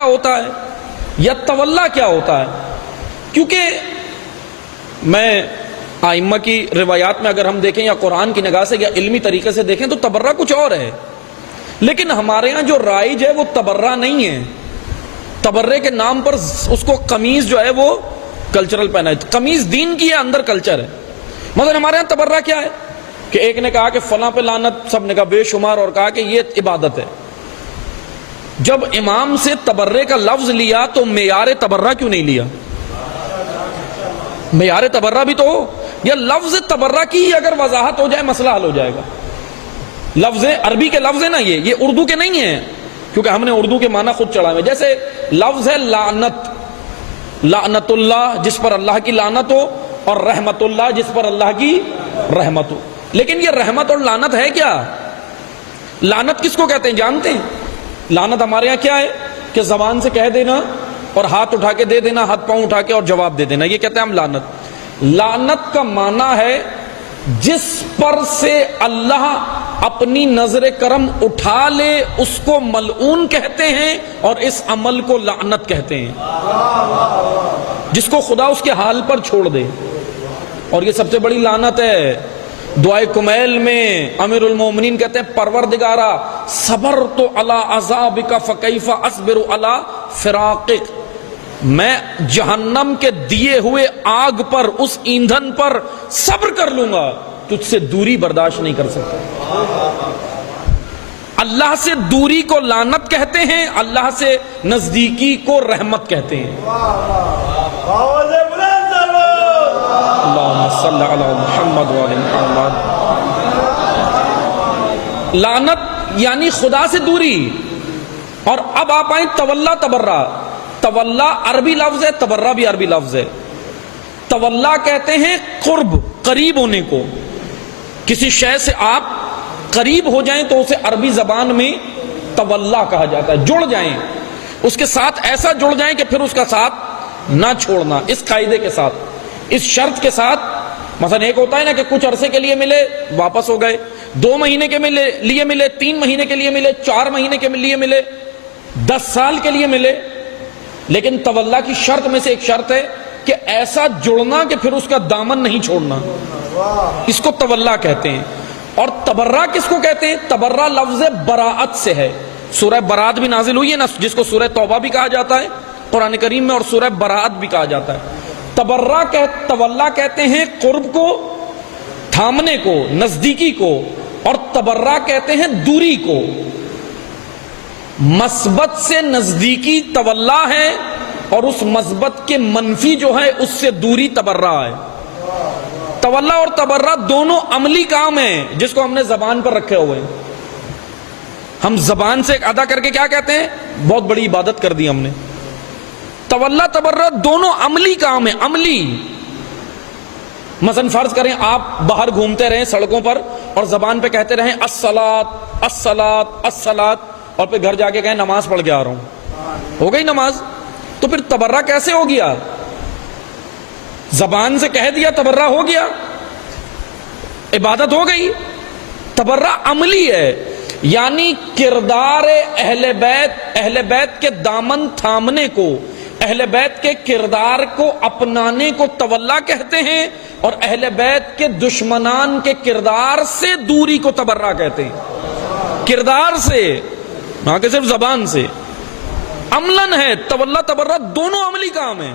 ہوتا ہے یا تولا کیا ہوتا ہے؟ کیونکہ میں ائمہ کی روایات میں اگر ہم دیکھیں یا قرآن کی نگاہ سے یا علمی طریقے سے دیکھیں تو تبرہ کچھ اور ہے، لیکن ہمارے ہاں جو رائج ہے وہ تبرہ نہیں ہے۔ تبرے کے نام پر اس کو قمیض جو ہے وہ کلچرل پہنا ہے، قمیض دین کی ہے، اندر کلچر ہے۔ مثلا ہمارے ہاں تبرہ کیا ہے کہ ایک نے کہا کہ فلاں پہ لعنت، سب نے کہا بے شمار، اور کہا کہ یہ عبادت ہے۔ جب امام سے تبرے کا لفظ لیا تو معیار تبرہ کیوں نہیں لیا؟ معیار تبرہ بھی تو ہو، یا لفظ تبرہ کی اگر وضاحت ہو جائے مسئلہ حل ہو جائے گا۔ لفظ عربی کے لفظ ہے نا، یہ اردو کے نہیں ہیں، کیونکہ ہم نے اردو کے معنی خود چڑھا ہوئے۔ جیسے لفظ ہے لعنت، لعنت اللہ جس پر اللہ کی لعنت ہو، اور رحمت اللہ جس پر اللہ کی رحمت ہو۔ لیکن یہ رحمت اور لعنت ہے کیا؟ لعنت کس کو کہتے ہیں جانتے ہیں؟ لعنت ہمارے یہاں کیا ہے کہ زبان سے کہہ دینا اور ہاتھ اٹھا کے دے دینا، ہاتھ پاؤں اٹھا کے اور جواب دے دینا، یہ کہتے ہیں ہم لعنت۔ لعنت کا معنی ہے جس پر سے اللہ اپنی نظر کرم اٹھا لے اس کو ملعون کہتے ہیں، اور اس عمل کو لعنت کہتے ہیں، جس کو خدا اس کے حال پر چھوڑ دے۔ اور یہ سب سے بڑی لعنت ہے۔ دعائے کمیل میں امیر المومنین کہتے ہیں پروردگارا صبرت علی عذابک فکیف اصبر علی فراقک، میں جہنم کے دیے ہوئے آگ پر، اس ایندھن پر صبر کر لوں گا، تجھ سے دوری برداشت نہیں کر سکتا۔ اللہ سے دوری کو لعنت کہتے ہیں، اللہ سے نزدیکی کو رحمت کہتے ہیں۔ اللہم صلی علی محمد وعلی محمد۔ لعنت یعنی خدا سے دوری۔ اور اب آپ آئیں تولا تبرہ۔ تولا عربی لفظ ہے، تبرہ بھی عربی لفظ ہے۔ تولا کہتے ہیں قرب، قریب ہونے کو۔ کسی شے سے آپ قریب ہو جائیں تو اسے عربی زبان میں تولا کہا جاتا ہے، جڑ جائیں اس کے ساتھ، ایسا جڑ جائیں کہ پھر اس کا ساتھ نہ چھوڑنا، اس قاعدے کے ساتھ، اس شرط کے ساتھ۔ مثلا ایک ہوتا ہے نا کہ کچھ عرصے کے لیے ملے واپس ہو گئے، 2 مہینے کے لیے ملے، 3 مہینے کے لیے ملے، 4 مہینے کے لیے ملے، 10 سال کے لیے ملے۔ لیکن تولا کی شرط میں سے ایک شرط ہے کہ ایسا جڑنا کہ پھر اس کا دامن نہیں چھوڑنا، اس کو تولا کہتے ہیں۔ اور تبرہ کس کو کہتے ہیں؟ تبرہ لفظ براءت سے ہے۔ سورہ برات بھی نازل ہوئی ہے نا، جس کو سورہ توبہ بھی کہا جاتا ہے قرآن کریم میں، اور سورہ برات بھی کہا جاتا ہے۔ تولا کہتے ہیں قرب کو، تھامنے کو، نزدیکی کو، اور تبرہ کہتے ہیں دوری کو۔ مثبت سے نزدیکی تولا ہے، اور اس مثبت کے منفی جو ہے اس سے دوری تبرہ ہے۔ تولا اور تبرہ دونوں عملی کام ہیں جس کو ہم نے زبان پر رکھے ہوئے ہیں۔ ہم زبان سے ادا کر کے کیا کہتے ہیں؟ بہت بڑی عبادت کر دی ہم نے۔ تولا تبرہ دونوں عملی کام ہیں، عملی۔ مثلا فرض کریں آپ باہر گھومتے رہیں سڑکوں پر اور زبان پہ کہتے رہیں الصلاۃ الصلاۃ الصلاۃ، اور پھر گھر جا کے کہیں نماز پڑھ کے آ رہا ہوں، ہو گئی نماز؟ تو پھر تبرہ کیسے ہو گیا؟ زبان سے کہہ دیا تبرہ ہو گیا، عبادت ہو گئی۔ تبرہ عملی ہے، یعنی کردار اہل بیت کے دامن تھامنے کو، اہل بیت کے کردار کو اپنانے کو تولا کہتے ہیں، اور اہل بیت کے دشمنان کے کردار سے دوری کو تبرہ کہتے ہیں۔ کردار سے، نہ کہ صرف زبان سے، عملاً ہے۔ تولا تبرہ دونوں عملی کام ہیں۔